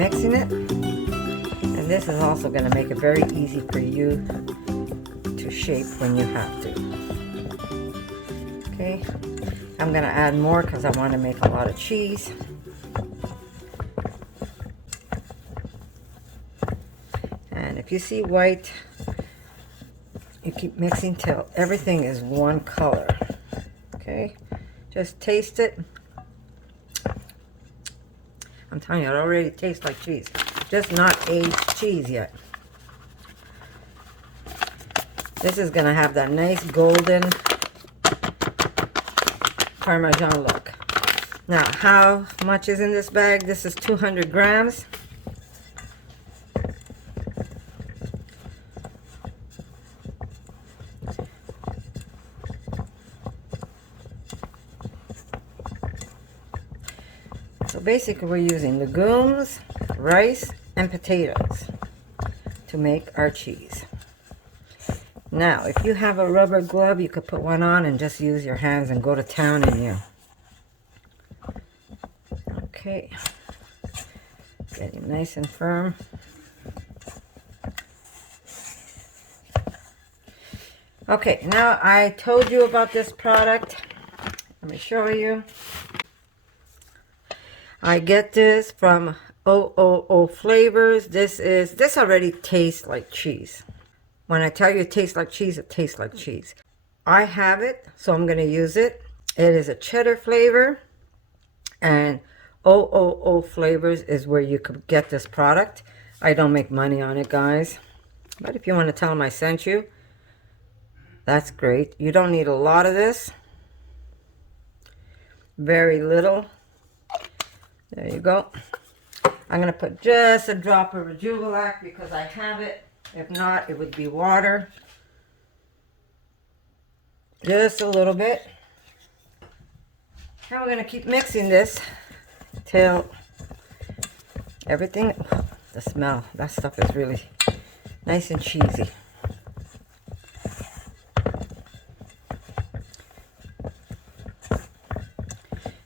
mixing it. And this is also going to make it very easy for you to shape when you have to. Okay, I'm going to add more because I want to make a lot of cheese. And if you see white, you keep mixing till everything is one color. Okay, just taste it. I'm telling you, it already tastes like cheese. Just not aged cheese yet. This is going to have that nice golden Parmesan look. Now, how much is in this bag? This is 200 grams. So basically we're using legumes, rice, and potatoes to make our cheese. Now, if you have a rubber glove, you could put one on and just use your hands and go to town in you. Okay, getting nice and firm. Okay, now I told you about this product. Let me show you. I get this from RAWsome Flavors. This already tastes like cheese. When I tell you it tastes like cheese, it tastes like cheese. I have it, so I'm going to use it. It is a cheddar flavor, and RAWsome Flavors is where you could get this product. I don't make money on it, guys, but if you want to tell them I sent you, that's great. You don't need a lot of this. Very little. There you go. I'm going to put just a drop of Rejuvelac because I have it. If not, it would be water. Just a little bit. Now we're going to keep mixing this till everything, the smell, that stuff is really nice and cheesy.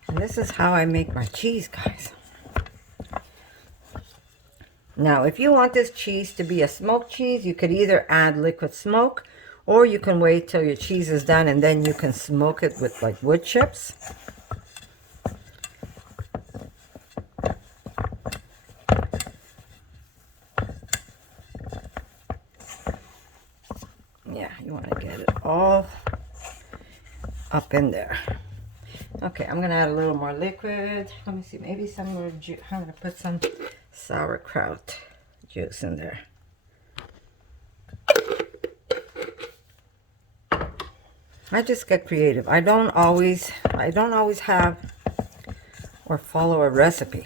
And this is how I make my cheese, guys. Now, if you want this cheese to be a smoked cheese, you could either add liquid smoke, or you can wait till your cheese is done and then you can smoke it with like wood chips. Yeah, you want to get it all up in there. Okay, I'm going to add a little more liquid. Let me see, maybe some more juice. I'm going to put some sauerkraut juice in there. I just get creative. I don't always have or follow a recipe.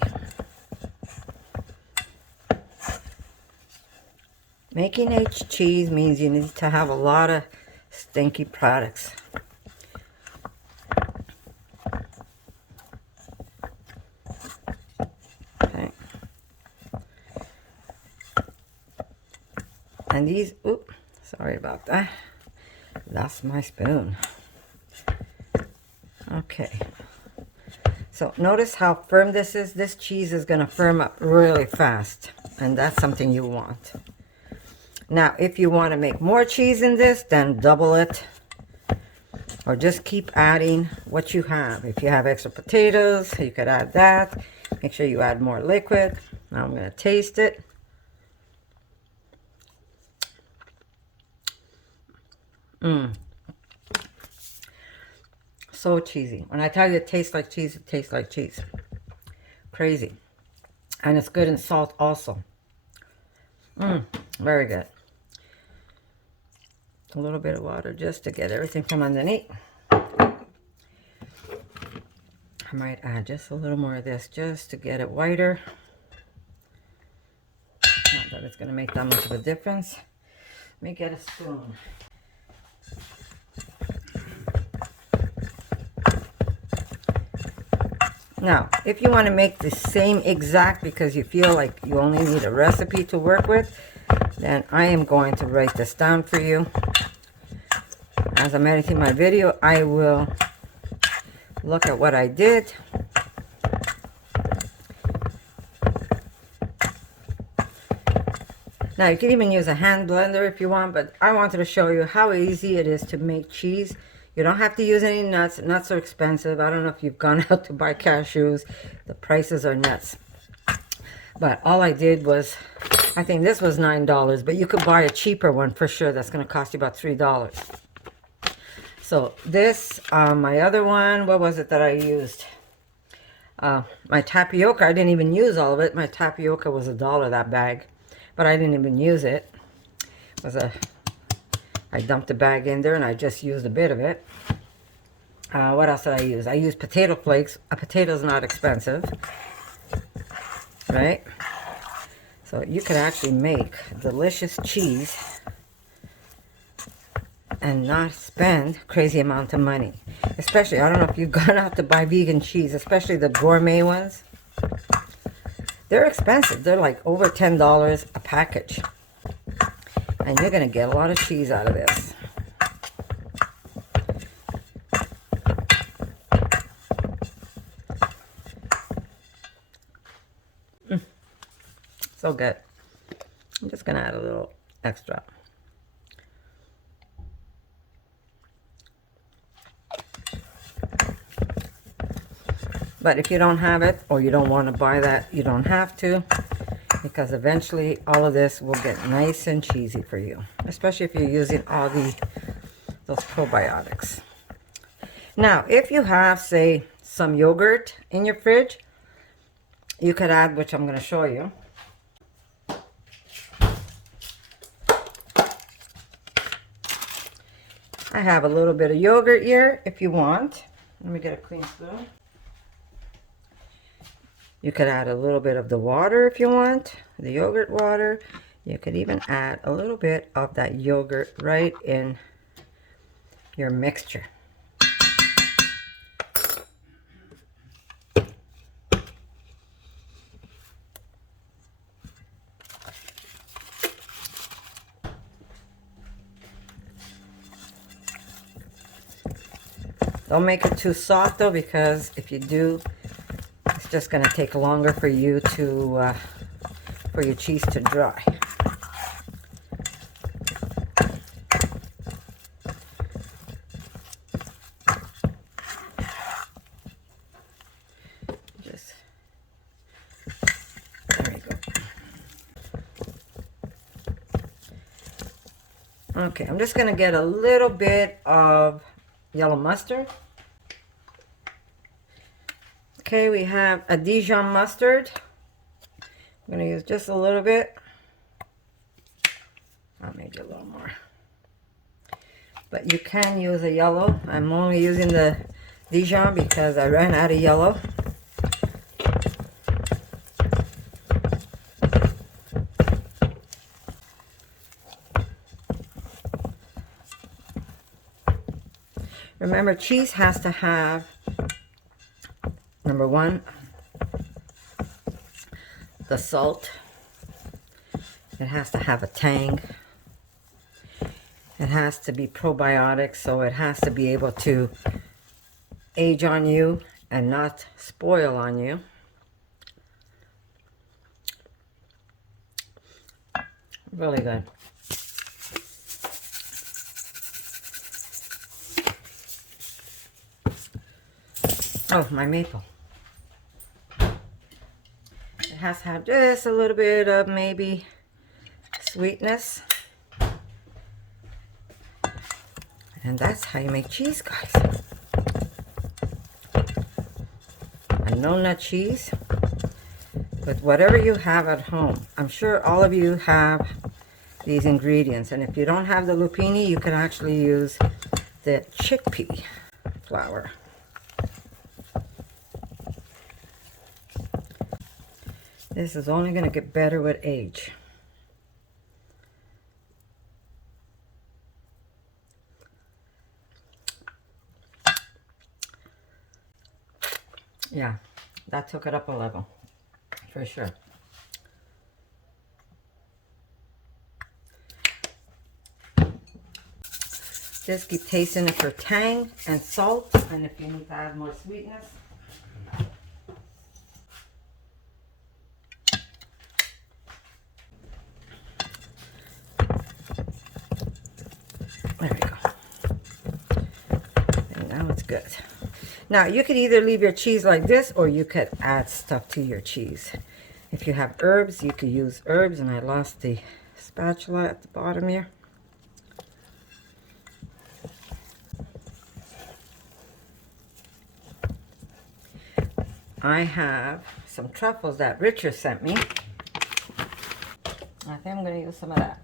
Making aged cheese means you need to have a lot of stinky products. And these, oops, sorry about that. Lost my spoon. Okay. So notice how firm this is. This cheese is going to firm up really fast. And that's something you want. Now, if you want to make more cheese in this, then double it. Or just keep adding what you have. If you have extra potatoes, you could add that. Make sure you add more liquid. Now I'm going to taste it. So cheesy. When I tell you it tastes like cheese, it tastes like cheese. Crazy. And it's good in salt also. Very good. A little bit of water just to get everything from underneath. I might add just a little more of this just to get it whiter. Not that it's going to make that much of a difference. Let me get a spoon. Now, if you want to make the same exact because you feel like you only need a recipe to work with, then I am going to write this down for you. As I'm editing my video, I will look at what I did. Now you can even use a hand blender if you want, but I wanted to show you how easy it is to make cheese. You don't have to use any nuts. Nuts are expensive. I don't know if you've gone out to buy cashews. The prices are nuts. But all I did was, I think this was $9, but you could buy a cheaper one for sure. That's going to cost you about $3. So this, my other one, what was it that I used? My tapioca, I didn't even use all of it. My tapioca was $1 that bag, but I didn't even use it. I dumped the bag in there and I just used a bit of it. What else did I use? I used potato flakes. A potato's not expensive, right? So you could actually make delicious cheese and not spend crazy amount of money. Especially, I don't know if you've gone out to buy vegan cheese, especially the gourmet ones. They're expensive. They're like over $10 a package. And you're going to get a lot of cheese out of this. So good. I'm just going to add a little extra. But if you don't have it or you don't want to buy that, you don't have to, because eventually all of this will get nice and cheesy for you, especially if you're using all those probiotics. Now, if you have, say, some yogurt in your fridge, you could add, which I'm going to show you. I have a little bit of yogurt here if you want. Let me get a clean spoon. You could add a little bit of the water if you want, the yogurt water. You could even add a little bit of that yogurt right in your mixture. Don't make it too soft though, because if you do, it's just going to take longer for you to, for your cheese to dry. There we go. Okay, I'm just going to get a little bit of yellow mustard. Okay, we have a Dijon mustard. I'm going to use just a little bit. I'll make it a little more. But you can use a yellow. I'm only using the Dijon because I ran out of yellow. Remember, cheese has to have, number one, the salt. It has to have a tang. It has to be probiotic, so it has to be able to age on you and not spoil on you. Really good. Oh, my maple. It has to have just a little bit of maybe sweetness. And that's how you make cheese, guys. A no-nut cheese. With whatever you have at home. I'm sure all of you have these ingredients. And if you don't have the lupini, you can actually use the chickpea flour. This is only going to get better with age. Yeah, that took it up a level, for sure. Just keep tasting it for tang and salt, and if you need to add more sweetness. Now, you could either leave your cheese like this, or you could add stuff to your cheese. If you have herbs, you could use herbs, and I lost the spatula at the bottom here. I have some truffles that Richard sent me. I think I'm going to use some of that.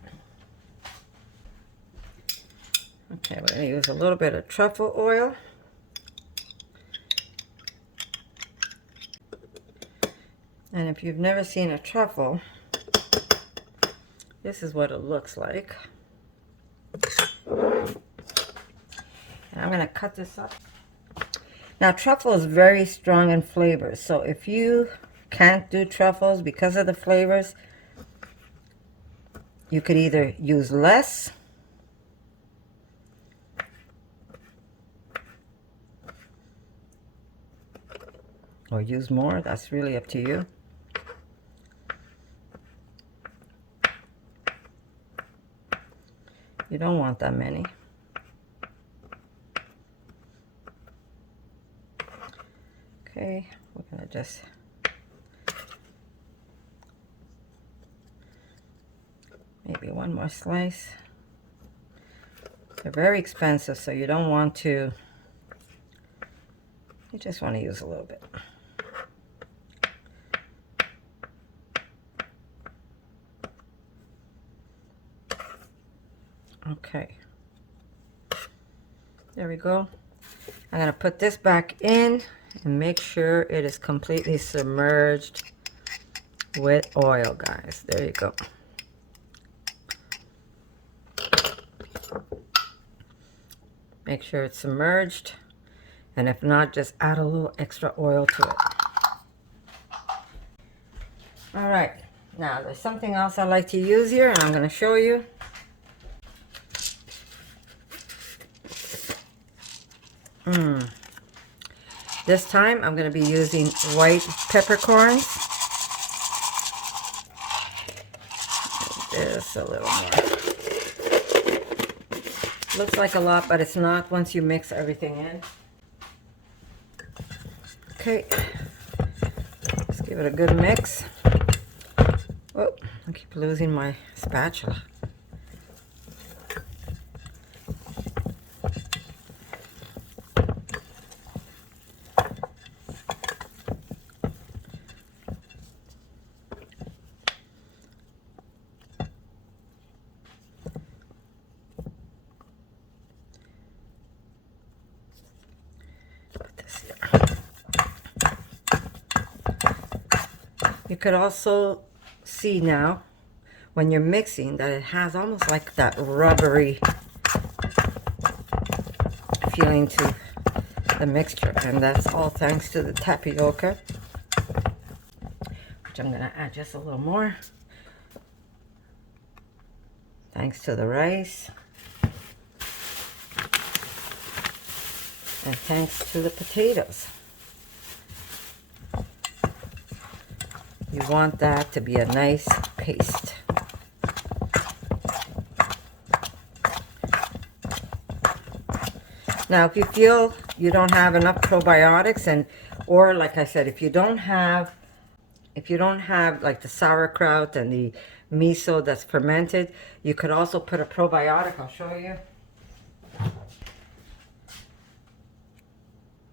Okay, we're going to use a little bit of truffle oil. And if you've never seen a truffle, this is what it looks like. And I'm going to cut this up. Now, truffle is very strong in flavors, so if you can't do truffles because of the flavors, you could either use less or use more. That's really up to you. You don't want that many. Okay, we're gonna just maybe one more slice. They're very expensive, so you don't want to, you just want to use a little bit. Okay, there we go. I'm going to put this back in and make sure it is completely submerged with oil, guys. There you go. Make sure it's submerged, and if not, just add a little extra oil to it. All right, now there's something else I like to use here, and I'm going to show you. This time I'm going to be using white peppercorns. Just a little more. Looks like a lot, but it's not once you mix everything in. Okay, let's give it a good mix. Oh, I keep losing my spatula. You could also see now when you're mixing that it has almost like that rubbery feeling to the mixture, and that's all thanks to the tapioca, which I'm going to add just a little more. Thanks to the rice, and thanks to the potatoes. You want that to be a nice paste. Now, if you feel you don't have enough probiotics, and or like I said, if you don't have like the sauerkraut and the miso that's fermented, you could also put a probiotic. I'll show you.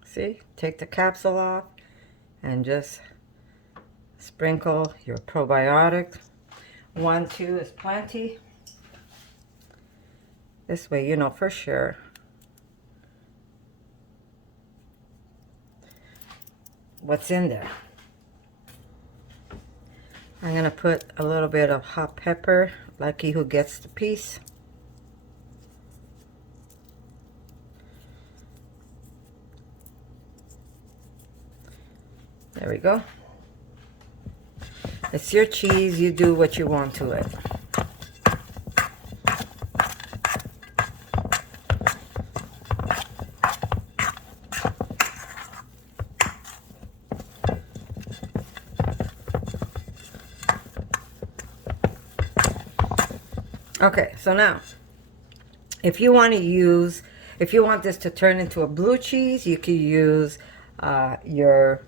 See, take the capsule off and just sprinkle your probiotic. 1, 2 is plenty. This way you know for sure. What's in there. I'm going to put a little bit of hot pepper, lucky who gets the piece. There we go. It's your cheese, you do what you want to it. Okay, so now, if you want to use If you want this to turn into a blue cheese, you could use your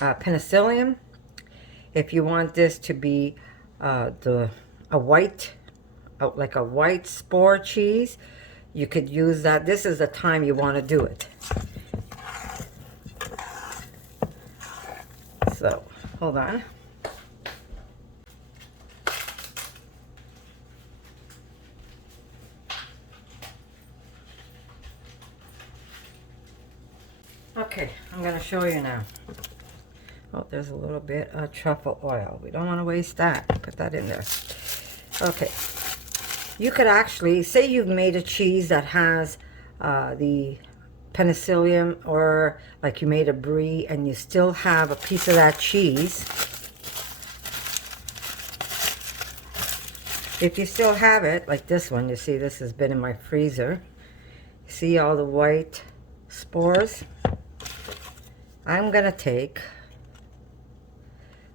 penicillium. If you want this to be like a white spore cheese, you could use that. This is the time you want to do it. So, hold on. Okay, I'm going to show you now. Oh, there's a little bit of truffle oil. We don't want to waste that. Put that in there. Okay. You could actually, say you've made a cheese that has the penicillium, or like you made a brie and you still have a piece of that cheese. If you still have it, like this one, you see this has been in my freezer. See all the white spores? I'm going to take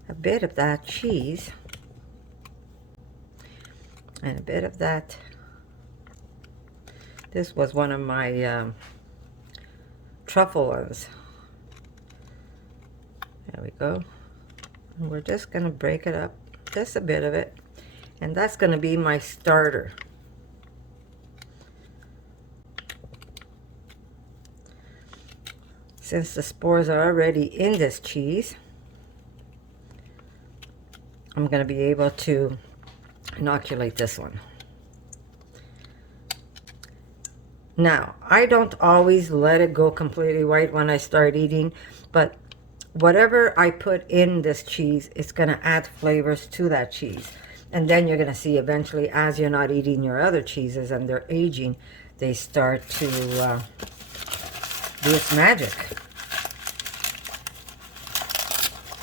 a bit of that cheese and a bit of that. This was one of my truffle ones. There we go. And we're just going to break it up, just a bit of it. And that's going to be my starter. Since the spores are already in this cheese, I'm going to be able to inoculate this one. Now, I don't always let it go completely white when I start eating, but whatever I put in this cheese, it's going to add flavors to that cheese. And then you're going to see eventually, as you're not eating your other cheeses and they're aging, they start to do its magic.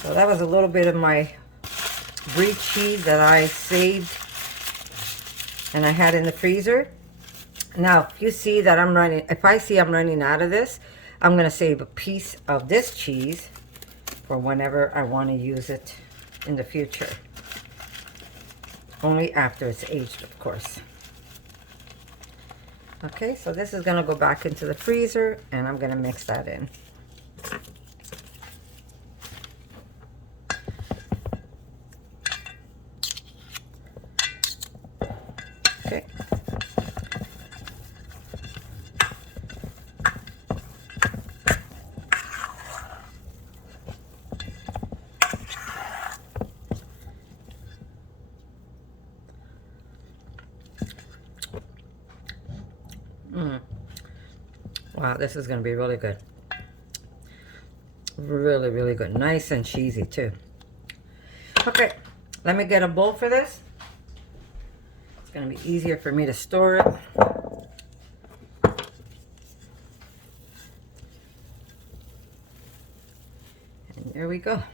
So that was a little bit of my brie cheese that I saved and I had in the freezer. Now, if you see that if I see I'm running out of this, I'm going to save a piece of this cheese for whenever I want to use it in the future. Only after it's aged, of course. Okay, so this is going to go back into the freezer, and I'm going to mix that in. Okay. Wow, this is going to be really good. Really, really good. Nice and cheesy, too. Okay, let me get a bowl for this. It's going to be easier for me to store it. And there we go.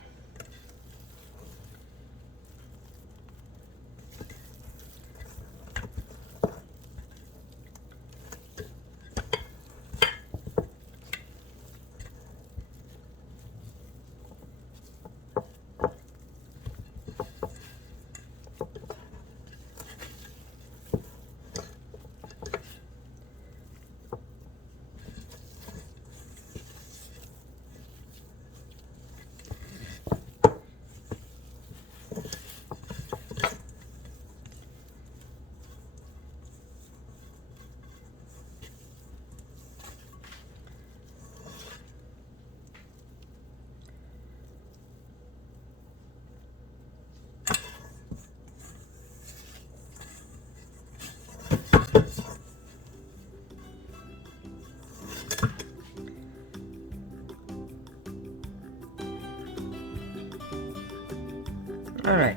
All right.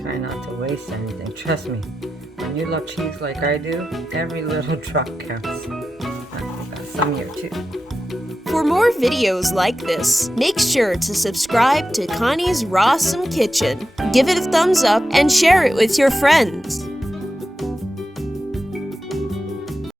Try not to waste anything. Trust me, when you love cheese like I do, every little drop counts. I've got some here too. For more videos like this, make sure to subscribe to Connie's RAWsome Kitchen, give it a thumbs up, and share it with your friends.